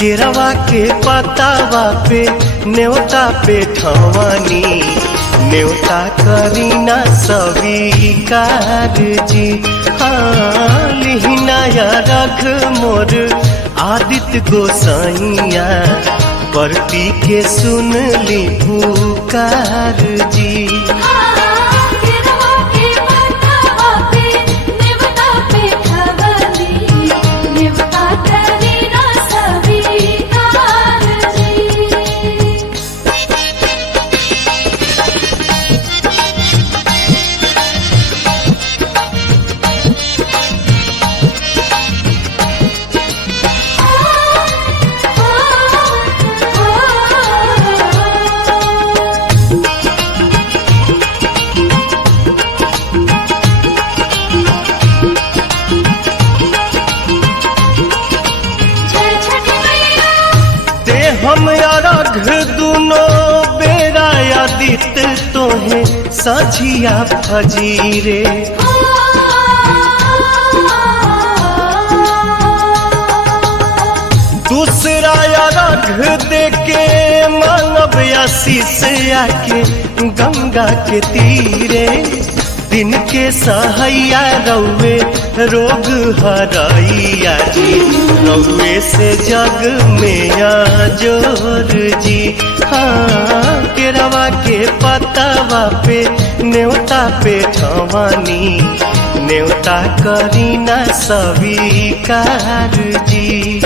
केरवा के पतावा पे न्योता पे ठवानी न्योता करीना स्वीकार जी। हाँ लिहिनाया रख मोर आदित्य गोसाइया परती के सुन ली पुकार जी। हम अरघ दुनो बेरा आदित्य तोहे सझिया फजीरे। दूसरा अरघ देके मानव आशीष आके गंगा के तीरे। दिन के सहैया रौवे रोग हरैया जी रौवे से जग में जोर जी। हाँ केरवा के पतावा पे न्योता पे ठवानी न्योता करीना स्वीकार जी।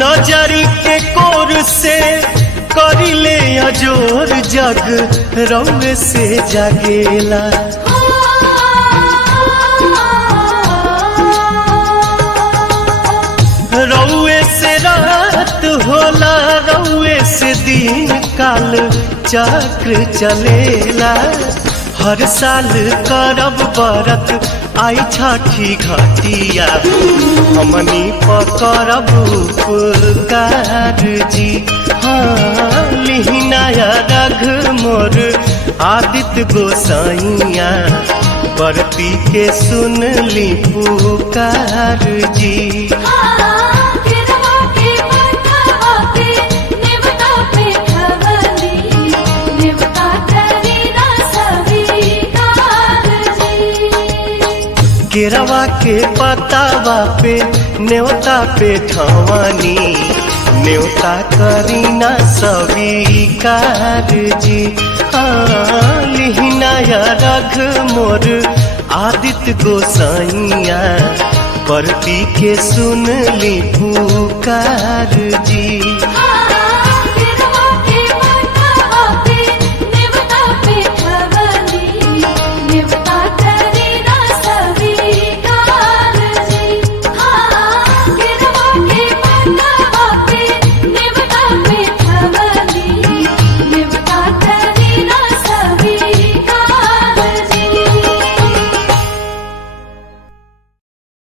नजरी के कोर से करिले अजोर जग रौवे से जागेला। रौवे से रात होला रौवे से दिन काल चक्र चलेला। हर साल करब बरत आई छठी घटिया हमनी पकड़ब उपकार जी। हाँ लिहिनाया रघ मोर आदित्य गोसाइया परती के सुन ली पुकार जी। केरवा के पतावा पे न्योता पे ठवानी न्योता करीना स्वीकार जी। हाँ लिहिनाया रघ मोर आदित्य गोसाइया परती के सुन ली पुकार जी।